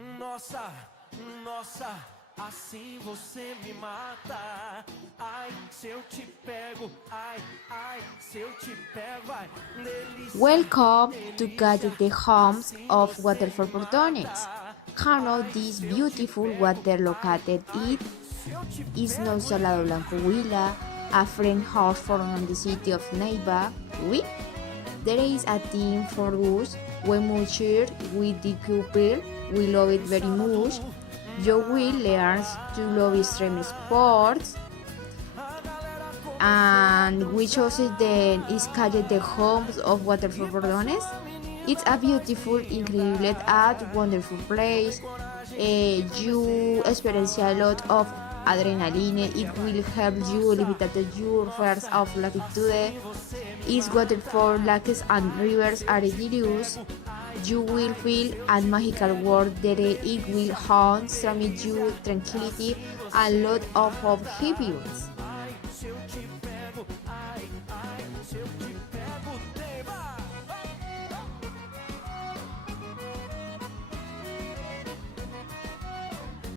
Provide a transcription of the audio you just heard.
Nossa, nossa, assim você me mata. Ai, se eu te pego, ai, se eu te pego, ai, delícia. Welcome to Gadget the Homes of WATERFALL Bordones. How this beautiful water located it is no Salado Blanco Huila, a friend house from the city of Neiva. There is a team for us. We mature with the couple. We love it very much. You will learn to love extreme sports. And we chose then is Calle the Homes of WATERFALL Bordones. It's a beautiful, incredible, and wonderful place. You experience a lot of adrenaline. It will help you elevate your fears of latitude. Its waterfall, lakes, and rivers are delicious. You will feel a magical world there. It will haunt, promise you tranquility, and lot of happiness.